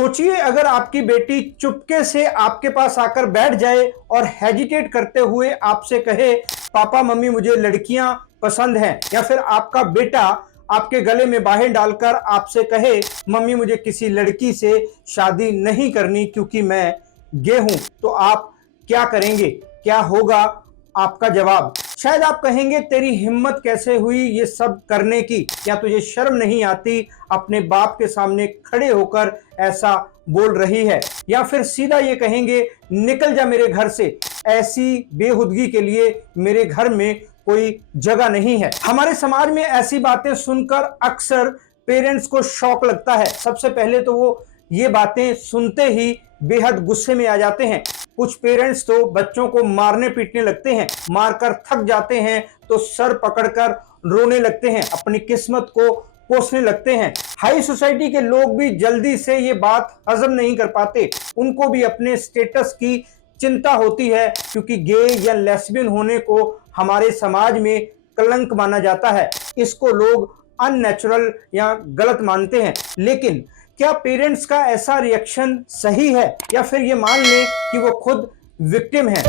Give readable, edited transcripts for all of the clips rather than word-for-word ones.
सोचिए अगर आपकी बेटी चुपके से आपके पास आकर बैठ जाए और हेजिटेट करते हुए आपसे कहे पापा मम्मी मुझे लड़कियां पसंद हैं, या फिर आपका बेटा आपके गले में बाहें डालकर आपसे कहे मम्मी मुझे किसी लड़की से शादी नहीं करनी क्योंकि मैं गे हूं, तो आप क्या करेंगे? क्या होगा आपका जवाब? शायद आप कहेंगे तेरी हिम्मत कैसे हुई ये सब करने की, या तुझे शर्म नहीं आती अपने बाप के सामने खड़े होकर ऐसा बोल रही है, या फिर सीधा ये कहेंगे निकल जा मेरे घर से, ऐसी बेहुदगी के लिए मेरे घर में कोई जगह नहीं है। हमारे समाज में ऐसी बातें सुनकर अक्सर पेरेंट्स को शौक लगता है। सबसे पहले तो वो ये बातें सुनते ही बेहद गुस्से में आ जाते हैं। कुछ पेरेंट्स तो बच्चों को मारने पीटने लगते हैं, मारकर थक जाते हैं तो सर पकड़कर रोने लगते हैं, अपनी किस्मत को कोसने लगते हैं। हाई सोसाइटी के लोग भी जल्दी से ये बात हजम नहीं कर पाते, उनको भी अपने स्टेटस की चिंता होती है, क्योंकि गे या लेस्बियन होने को हमारे समाज में कलंक माना जाता है। इसको लोग अननेचुरल या गलत मानते हैं। लेकिन क्या पेरेंट्स का ऐसा रिएक्शन सही है, या फिर ये मान लें कि वो खुद विक्टिम है?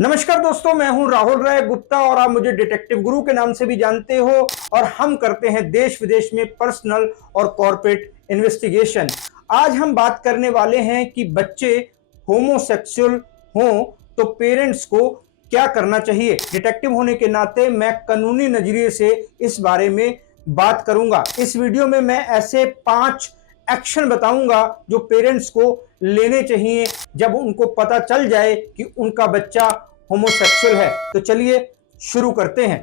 नमस्कार दोस्तों, मैं हूं राहुल राय गुप्ता और आप मुझे डिटेक्टिव गुरु के नाम से भी जानते हो, और हम करते हैं देश विदेश में पर्सनल और कॉर्पोरेट इन्वेस्टिगेशन। आज हम बात करने वाले हैं कि बच्चे होमोसेक्सुअल हों तो पेरेंट्स को क्या करना चाहिए। डिटेक्टिव होने के नाते मैं कानूनी नजरिए से इस बारे में बात करूंगा। इस वीडियो में मैं ऐसे 5 एक्शन बताऊंगा जो पेरेंट्स को लेने चाहिए जब उनको पता चल जाए कि उनका बच्चा होमोसेक्सुअल है। तो चलिए शुरू करते हैं।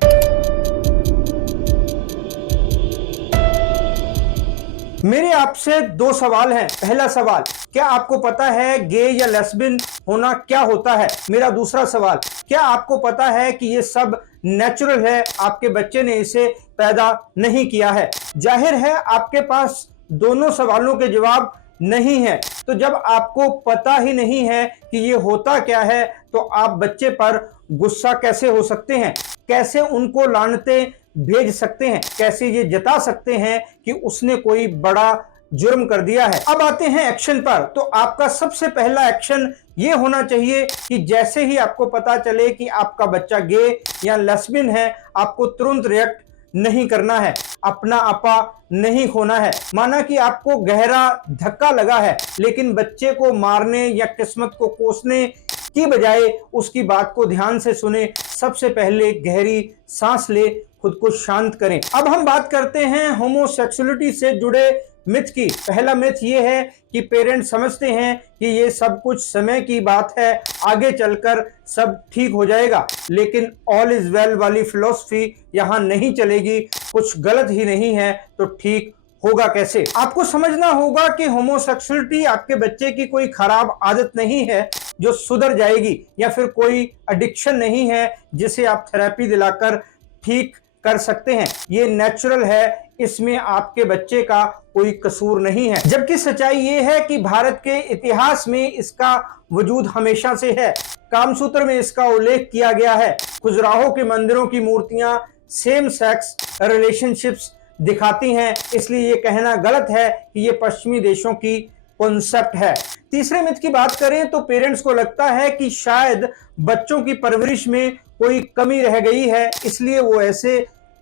मेरे आपसे 2 सवाल हैं। पहला सवाल, क्या आपको पता है गे या लेस्बियन होना क्या होता है? मेरा दूसरा सवाल, क्या आपको पता है कि ये सब नेचुरल है, आपके बच्चे ने इसे पैदा नहीं किया है? जाहिर है आपके पास दोनों सवालों के जवाब नहीं है। तो जब आपको पता ही नहीं है कि ये होता क्या है, तो आप बच्चे पर गुस्सा कैसे हो सकते हैं? कैसे उनको लानते भेज सकते हैं? कैसे ये जता सकते हैं कि उसने कोई बड़ा जुर्म कर दिया है? अब आते हैं एक्शन पर। तो आपका सबसे पहला एक्शन ये होना चाहिए कि जैसे ही आपको पता चले कि आपका बच्चा गे या लेस्बियन है, आपको तुरंत रिएक्ट नहीं करना है, अपना आपा नहीं खोना है। माना कि आपको गहरा धक्का लगा है, लेकिन बच्चे को मारने या किस्मत को कोसने की बजाय उसकी बात को ध्यान से सुने। सबसे पहले गहरी सांस ले, खुद को शांत करें। अब हम बात करते हैं होमोसेक्सुअलिटी से जुड़े मिथ की। पहला मिथ ये है कि पेरेंट्स समझते हैं कि ये सब कुछ समय की बात है, आगे चलकर सब ठीक हो जाएगा। लेकिन ऑल इज वेल वाली फिलॉसफी यहां नहीं चलेगी। कुछ गलत ही नहीं है तो ठीक होगा कैसे? आपको समझना होगा कि होमोसेक्सुअलिटी आपके बच्चे की कोई खराब आदत नहीं है जो सुधर जाएगी, या फिर कोई एडिक्शन नहीं है जिसे आप थेरेपी दिलाकर ठीक कर सकते हैं। ये नेचुरल है, इसमें आपके बच्चे का कोई कसूर नहीं है। जबकि सच्चाई ये है कि भारत के इतिहास में इसका वजूद हमेशा से है। कामसूत्र में इसका उल्लेख किया गया है। खजुराहो के मंदिरों की मूर्तियां सेम सेक्स रिलेशनशिप्स दिखाती हैं, इसलिए ये कहना गलत है कि ये पश्चिमी देशों की कॉन्सेप्ट है। तीसरे मिथ की बात करें तो पेरेंट्स को लगता है कि शायद बच्चों की परवरिश में कोई कमी रह गई है, इसलिए वो ऐसे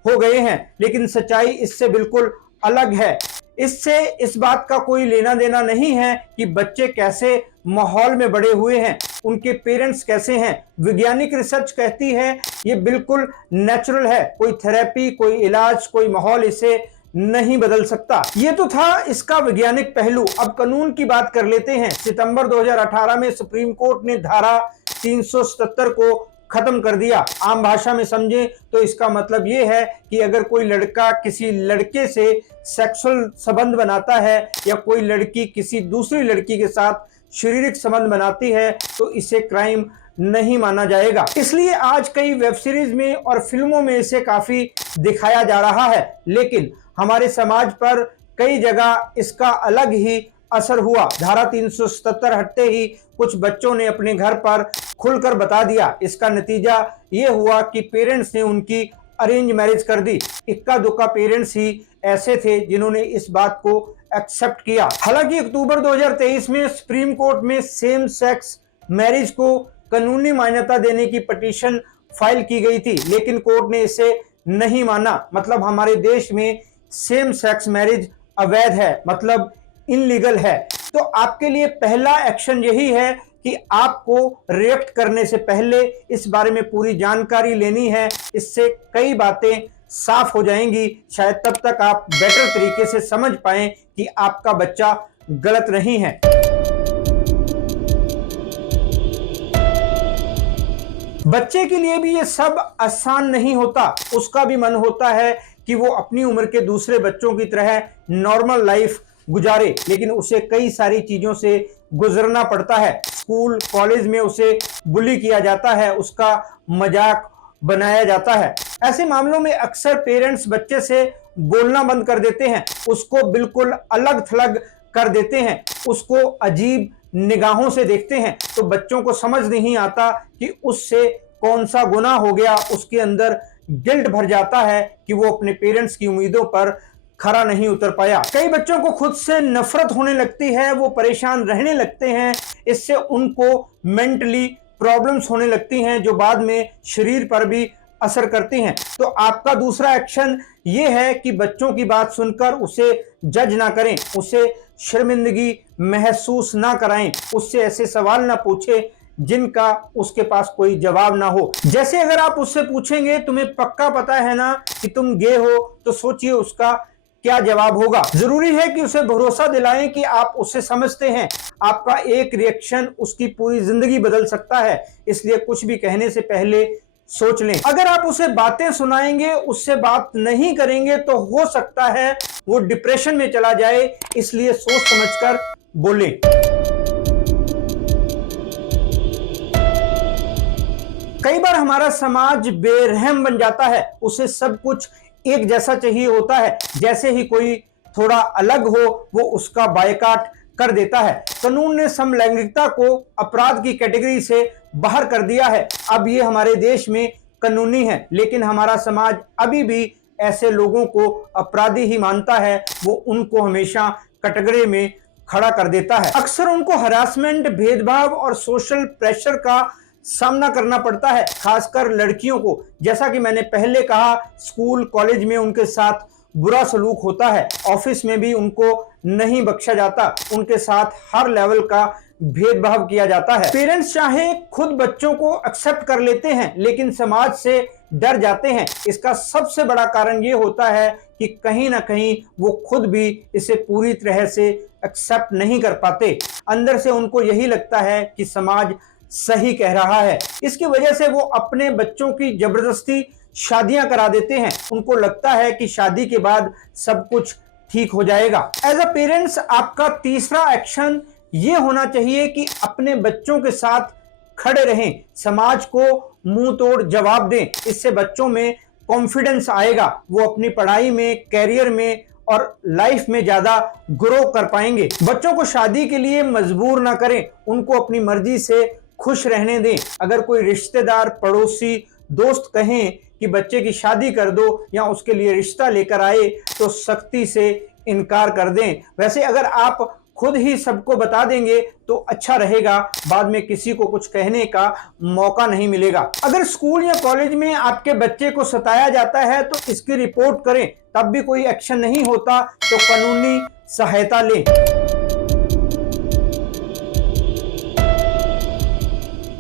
हो गए हैं। लेकिन सच्चाई इससे बिल्कुल अलग है। इससे इस बात का कोई लेना देना नहीं है कि बच्चे कैसे माहौल में बड़े हुए हैं, उनके पेरेंट्स कैसे हैं। वैज्ञानिक रिसर्च कहती है ये बिल्कुल नेचुरल है। कोई थेरेपी, कोई इलाज, कोई माहौल इसे नहीं बदल सकता। ये तो था इसका वैज्ञानिक पहलू। अब कानून की बात कर लेते हैं। सितंबर 2018 में सुप्रीम कोर्ट ने धारा 377 को खत्म कर दिया। आम भाषा में समझें तो इसका मतलब यह है कि अगर कोई लड़का किसी लड़के से सेक्सुअल संबंध बनाता है, या कोई लड़की किसी दूसरी लड़की के साथ शारीरिक संबंध बनाती है, तो इसे क्राइम नहीं माना जाएगा। इसलिए आज कई वेब सीरीज में और फिल्मों में इसे काफी दिखाया जा रहा है। लेकिन हमारे समाज पर कई जगह इसका अलग ही असर हुआ। धारा 377 हटते ही कुछ बच्चों ने अपने घर पर खुलकर बता दिया। इसका नतीजा ये हुआ कि पेरेंट्स ने उनकी अरेंज मैरिज कर दी। इक्का दुक्का पेरेंट्स ही ऐसे थे जिन्होंने इस बात को एक्सेप्ट किया। हालांकि अक्टूबर 2023 में सुप्रीम कोर्ट में सेम सेक्स मैरिज को कानूनी मान्यता देने की पिटीशन फाइल की गई थी, लेकिन कोर्ट ने इसे नहीं माना। मतलब हमारे देश में सेम सेक्स मैरिज अवैध है, मतलब इनलीगल है। तो आपके लिए पहला एक्शन यही है कि आपको रिएक्ट करने से पहले इस बारे में पूरी जानकारी लेनी है। इससे कई बातें साफ हो जाएंगी। शायद तब तक आप बेटर तरीके से समझ पाएं कि आपका बच्चा गलत नहीं है। बच्चे के लिए भी ये सब आसान नहीं होता। उसका भी मन होता है कि वो अपनी उम्र के दूसरे बच्चों की तरह नॉर्मल लाइफ गुजारे, लेकिन उसे कई सारी चीजों से गुजरना पड़ता है। स्कूल कॉलेज में उसे बुली किया जाता है, उसका मजाक बनाया जाता है। ऐसे मामलों में अक्सर पेरेंट्स बच्चे से बोलना बंद कर देते हैं, उसको बिल्कुल अलग थलग कर देते हैं, उसको अजीब निगाहों से देखते हैं। तो बच्चों को समझ नहीं आता कि उससे कौन सा गुनाह हो गया। उसके अंदर गिल्ट भर जाता है कि वो अपने पेरेंट्स की उम्मीदों पर खरा नहीं उतर पाया। कई बच्चों को खुद से नफरत होने लगती है, वो परेशान रहने लगते हैं। इससे उनको मेंटली प्रॉब्लम्स होने लगती हैं जो बाद में शरीर पर भी असर करती हैं। तो आपका दूसरा एक्शन ये है कि बच्चों की बात सुनकर उसे जज ना करें, उसे शर्मिंदगी महसूस ना कराएं, उससे ऐसे सवाल ना पूछें जिनका उसके पास कोई जवाब ना हो। जैसे अगर आप उससे पूछेंगे तुम्हें पक्का पता है ना कि तुम गे हो, तो सोचिए उसका क्या जवाब होगा। जरूरी है कि उसे भरोसा दिलाएं कि आप उसे समझते हैं। आपका एक रिएक्शन उसकी पूरी जिंदगी बदल सकता है, इसलिए कुछ भी कहने से पहले सोच लें। अगर आप उसे बातें सुनाएंगे, उससे बात नहीं करेंगे, तो हो सकता है वो डिप्रेशन में चला जाए। इसलिए सोच समझकर बोलें। कई बार हमारा समाज बेरहम बन जाता है, उसे सब कुछ एक जैसा चाहिए होता है। जैसे ही कोई थोड़ा अलग हो, वो उसका बायकॉट कर देता है। कानून ने समलैंगिकता को अपराध की कैटेगरी से बाहर कर दिया है। अब ये हमारे देश में कानूनी है, लेकिन हमारा समाज अभी भी ऐसे लोगों को अपराधी ही मानता है। वो उनको हमेशा कटघरे में खड़ा कर देता है। अक्सर उनको हरासमेंट, भेदभाव और सोशल प्रेशर का सामना करना पड़ता है, खासकर लड़कियों को। जैसा कि मैंने पहले कहा, स्कूल कॉलेज में उनके साथ बुरा सलूक होता है, ऑफिस में भी उनको नहीं बख्शा जाता, उनके साथ हर लेवल का भेदभाव किया जाता है। पेरेंट्स चाहे खुद बच्चों को एक्सेप्ट कर लेते हैं, लेकिन समाज से डर जाते हैं। इसका सबसे बड़ा कारण यह होता है कि कहीं ना कहीं वो खुद भी इसे पूरी तरह से एक्सेप्ट नहीं कर पाते। अंदर से उनको यही लगता है कि समाज सही कह रहा है। इसकी वजह से वो अपने बच्चों की जबरदस्ती शादियां करा देते हैं। उनको लगता है कि शादी के बाद सब कुछ ठीक हो जाएगा। एज अ पेरेंट्स, आपका तीसरा एक्शन ये होना चाहिए कि अपने बच्चों के साथ खड़े रहें, समाज को मुंह तोड़ जवाब दें। इससे बच्चों में कॉन्फिडेंस आएगा, वो अपनी पढ़ाई में, कैरियर में और लाइफ में ज्यादा ग्रो कर पाएंगे। बच्चों को शादी के लिए मजबूर ना करें, उनको अपनी मर्जी से खुश रहने दें। अगर कोई रिश्तेदार, पड़ोसी, दोस्त कहें कि बच्चे की शादी कर दो या उसके लिए रिश्ता लेकर आए, तो सख्ती से इनकार कर दें। वैसे अगर आप खुद ही सबको बता देंगे तो अच्छा रहेगा, बाद में किसी को कुछ कहने का मौका नहीं मिलेगा। अगर स्कूल या कॉलेज में आपके बच्चे को सताया जाता है तो इसकी रिपोर्ट करें, तब भी कोई एक्शन नहीं होता तो कानूनी सहायता लें।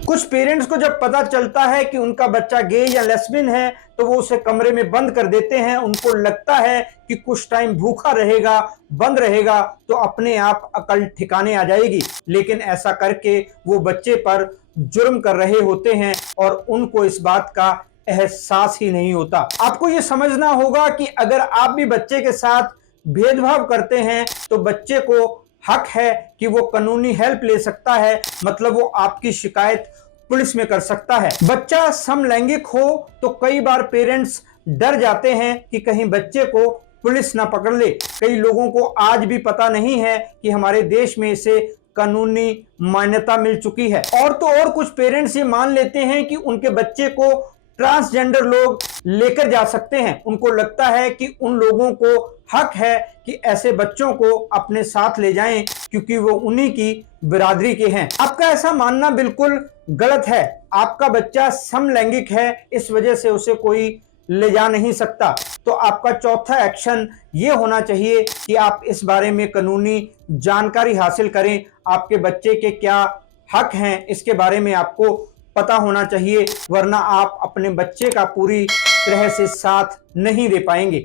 कुछ पेरेंट्स को जब पता चलता है कि उनका बच्चा गे या लेस्बियन है तो वो उसे कमरे में बंद कर देते हैं। उनको लगता है कि कुछ टाइम भूखा रहेगा, बंद रहेगा तो अपने आप अकल ठिकाने आ जाएगी, लेकिन ऐसा करके वो बच्चे पर जुर्म कर रहे होते हैं और उनको इस बात का एहसास ही नहीं होता। आपको ये समझना होगा कि अगर आप भी बच्चे के साथ भेदभाव करते हैं तो बच्चे को हक है कि वो कानूनी हेल्प ले सकता है। मतलब वो आपकी शिकायत पुलिस में कर सकता है। बच्चा समलैंगिक हो तो कई बार पेरेंट्स डर जाते हैं कि कहीं बच्चे को पुलिस ना पकड़ ले। कई लोगों को आज भी पता नहीं है कि हमारे देश में इसे कानूनी मान्यता मिल चुकी है। और तो और कुछ पेरेंट्स ये मान लेते हैं कि उनके बच्चे को ट्रांसजेंडर लोग लेकर जा सकते हैं। उनको लगता है कि उन लोगों को हक है कि ऐसे बच्चों को अपने साथ ले जाएं क्योंकि वो उन्हीं की बिरादरी के हैं। आपका ऐसा मानना बिल्कुल गलत है। आपका बच्चा समलैंगिक है, इस वजह से उसे कोई ले जा नहीं सकता। तो आपका चौथा एक्शन ये होना चाहिए कि आप इस बारे में कानूनी जानकारी हासिल करें। आपके बच्चे के क्या हक हैं इसके बारे में आपको पता होना चाहिए, वरना आप अपने बच्चे का पूरी तरह से साथ नहीं दे पाएंगे।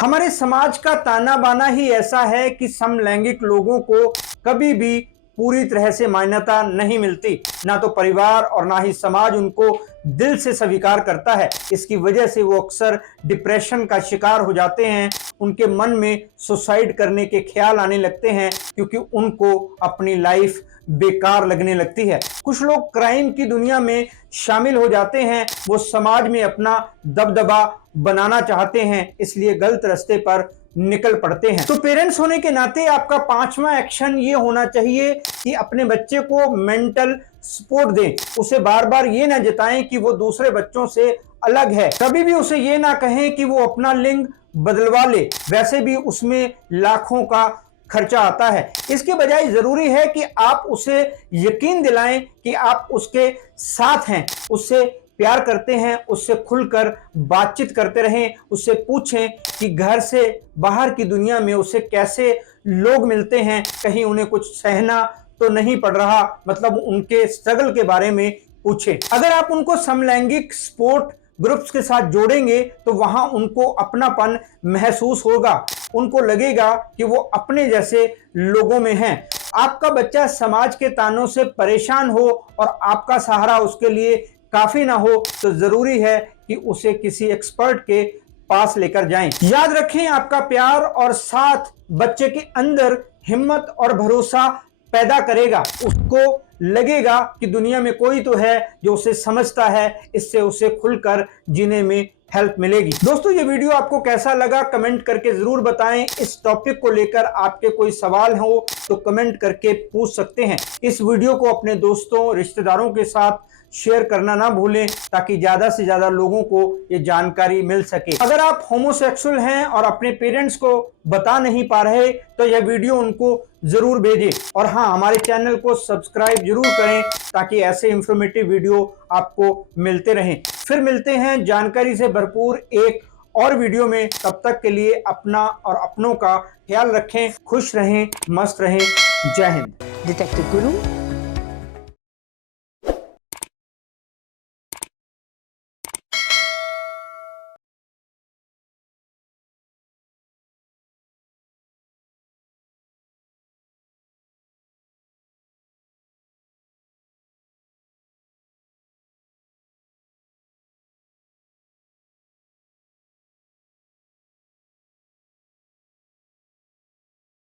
हमारे समाज का ताना बाना ही ऐसा है कि समलैंगिक लोगों को कभी भी पूरी तरह से मान्यता नहीं मिलती। ना तो परिवार और ना ही समाज उनको दिल से स्वीकार करता है। इसकी वजह से वो अक्सर डिप्रेशन का शिकार हो जाते हैं। उनके मन में सुसाइड करने के ख्याल आने लगते हैं क्योंकि उनको अपनी लाइफ बेकार लगने लगती है। कुछ लोग क्राइम की दुनिया में शामिल हो जाते हैं। वो समाज में अपना दबदबा बनाना चाहते हैं, इसलिए गलत रास्ते पर निकल पड़ते हैं। तो पेरेंट्स होने के नाते आपका पांचवा एक्शन ये होना चाहिए कि अपने बच्चे को मेंटल सपोर्ट दें। उसे बार बार ये ना जताएं कि वो दूसरे बच्चों से अलग है। कभी भी उसे ये ना कहें कि वो अपना लिंग बदलवा ले, वैसे भी उसमें लाखों का खर्चा आता है। इसके बजाय जरूरी है कि आप उसे यकीन दिलाएं कि आप उसके साथ हैं, उससे प्यार करते हैं, उससे खुलकर बातचीत करते रहें, उससे पूछें कि घर से बाहर की दुनिया में उसे कैसे लोग मिलते हैं, कहीं उन्हें कुछ सहना तो नहीं पड़ रहा, मतलब उनके स्ट्रगल के बारे में पूछें। अगर आप उनको समलैंगिक सपोर्ट ग्रुप्स के साथ जोड़ेंगे तो वहां उनको अपनापन महसूस होगा, उनको लगेगा कि वो अपने जैसे लोगों में हैं। आपका बच्चा समाज के तानों से परेशान हो और आपका सहारा उसके लिए काफी ना हो तो जरूरी है कि उसे किसी एक्सपर्ट के पास लेकर जाएं। याद रखें, आपका प्यार और साथ बच्चे के अंदर हिम्मत और भरोसा पैदा करेगा। उसको लगेगा कि दुनिया में कोई तो है जो उसे समझता है, इससे उसे खुलकर जीने में हेल्प मिलेगी। दोस्तों, ये वीडियो आपको कैसा लगा कमेंट करके जरूर बताएं। इस टॉपिक को लेकर आपके कोई सवाल हो तो कमेंट करके पूछ सकते हैं। इस वीडियो को अपने दोस्तों रिश्तेदारों के साथ शेयर करना ना भूलें ताकि ज्यादा से ज्यादा लोगों को ये जानकारी मिल सके। अगर आप होमोसेक्सुअल हैं और अपने पेरेंट्स को बता नहीं पा रहे तो यह वीडियो उनको जरूर भेजें। और हाँ, हमारे चैनल को सब्सक्राइब जरूर करें ताकि ऐसे इंफॉर्मेटिव वीडियो आपको मिलते रहें। फिर मिलते हैं जानकारी से भरपूर एक और वीडियो में। तब तक के लिए अपना और अपनों का ख्याल रखें, खुश रहें, मस्त रहें। जय हिंद। डिटेक्टिव गुरु